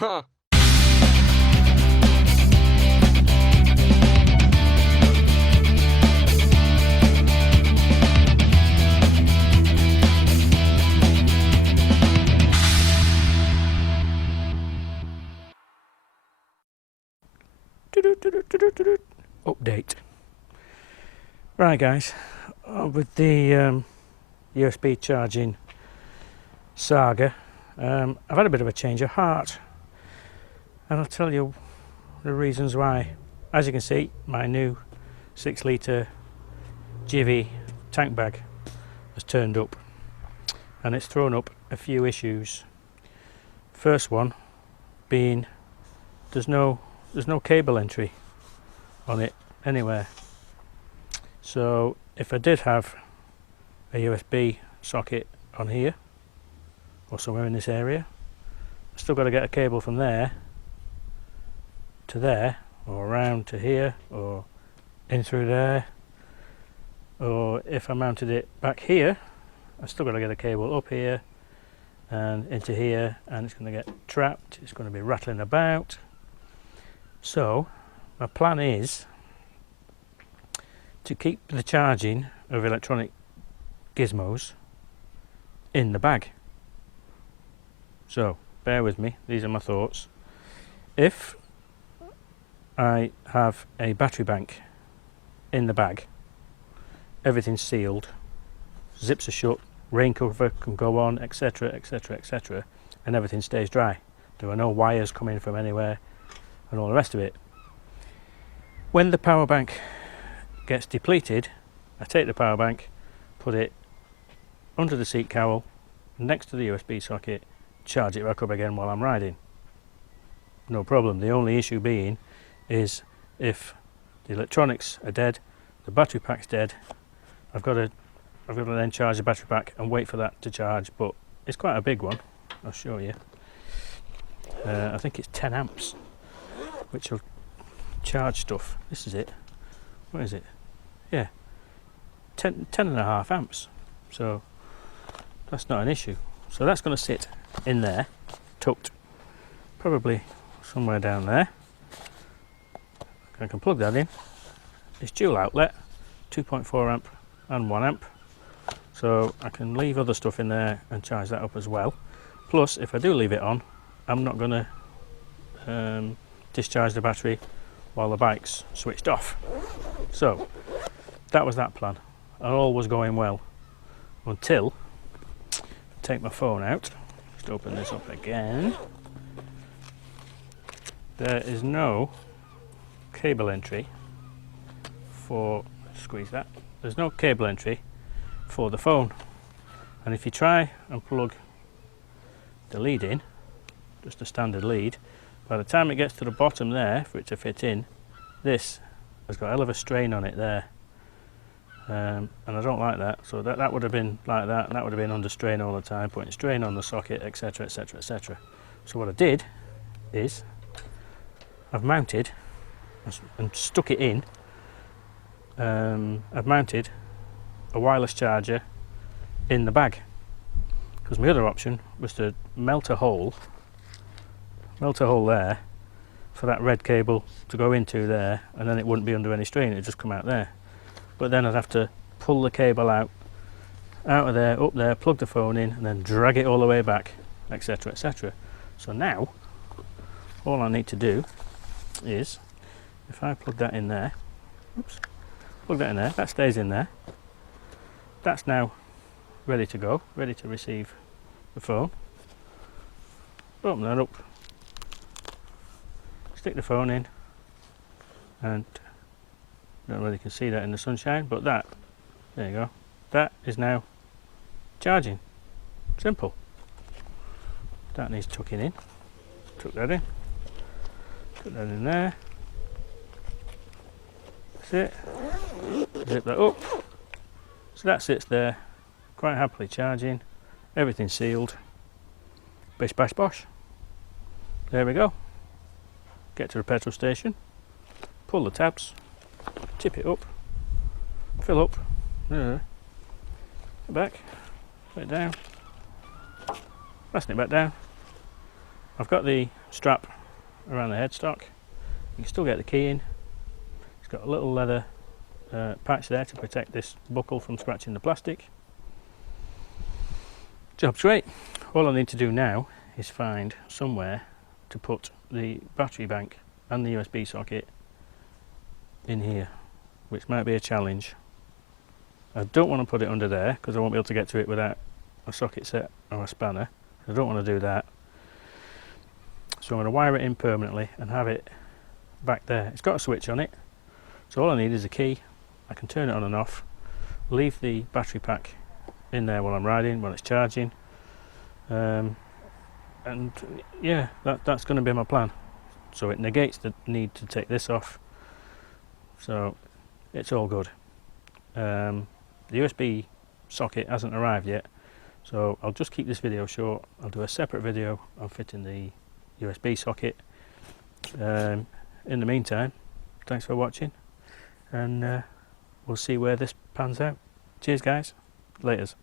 Huh. Update. Right guys, with the USB charging saga, I've had a bit of a change of heart, and I'll tell you the reasons why. As you can see, my new 6 litre Givi tank bag has turned up, and it's thrown up a few issues. First one being there's no cable entry on it anywhere. So if I did have a USB socket on here or somewhere in this area, I've still got to get a cable from there to there, or around to here, or in through there, or if I mounted it back here, I've still got to get a cable up here and into here, and it's going to get trapped, it's going to be rattling about. So my plan is to keep the charging of electronic gizmos in the bag. So bear with me, these are my thoughts. If I have a battery bank in the bag, everything's sealed, zips are shut, rain cover can go on, etc, etc, etc, and everything stays dry. There are no wires coming from anywhere and all the rest of it. When the power bank gets depleted, I take the power bank, put it under the seat cowl next to the USB socket, charge it back up again while I'm riding. No problem. The only issue being is if the electronics are dead, the battery pack's dead, I've got to then charge the battery pack and wait for that to charge, but it's quite a big one, I'll show you. I think it's 10 amps, which will charge stuff. This is it. What is it? Yeah, 10.5 amps, so that's not an issue. So that's going to sit in there, tucked, probably somewhere down there. I can plug that in. It's dual outlet, 2.4 amp and 1 amp, so I can leave other stuff in there and charge that up as well. Plus, if I do leave it on, I'm not going to discharge the battery while the bike's switched off. So that was that plan, and all was going well until I take my phone out. Just open this up again. There is no cable entry for, squeeze that, there's no cable entry for the phone, and if you try and plug the lead in, just a standard lead, by the time it gets to the bottom there for it to fit in, this has got a hell of a strain on it there, and I don't like that. So that would have been like that, and that would have been under strain all the time, putting strain on the socket, etc, etc, etc. So what I did is I've mounted and stuck it in. I've mounted a wireless charger in the bag, because my other option was to melt a hole there for that red cable to go into there, and then it wouldn't be under any strain, it'd just come out there. But then I'd have to pull the cable out of there, up there, plug the phone in, and then drag it all the way back, etc, etc. So now all I need to do is, if I plug that in there, oops, plug that in there, that stays in there, that's now ready to go, ready to receive the phone. Open that up, stick the phone in, and I don't know whether you can see that in the sunshine, but that, there you go, that is now charging. Simple. That needs tucking in. Tuck that in. Put that in there. That's it. Zip that up. So that sits there, quite happily charging. Everything's sealed. Bish bash bosh. There we go. Get to a petrol station. Pull the tabs. Tip it up. Fill up. Back. Put it down. Fasten it back down. I've got the strap around the headstock. You can still get the key in. It's got a little leather patch there to protect this buckle from scratching the plastic. Job's great. All I need to do now is find somewhere to put the battery bank and the USB socket in here, which might be a challenge. I don't want to put it under there because I won't be able to get to it without a socket set or a spanner. I don't want to do that. So I'm going to wire it in permanently and have it back there. It's got a switch on it, so all I need is a key. I can turn it on and off, leave the battery pack in there while I'm riding, while it's charging, and yeah, that's going to be my plan. So it negates the need to take this off, so it's all good. The USB socket hasn't arrived yet, so I'll just keep this video short. I'll do a separate video on fitting the USB socket. In the meantime, thanks for watching, and we'll see where this pans out. Cheers guys, laters.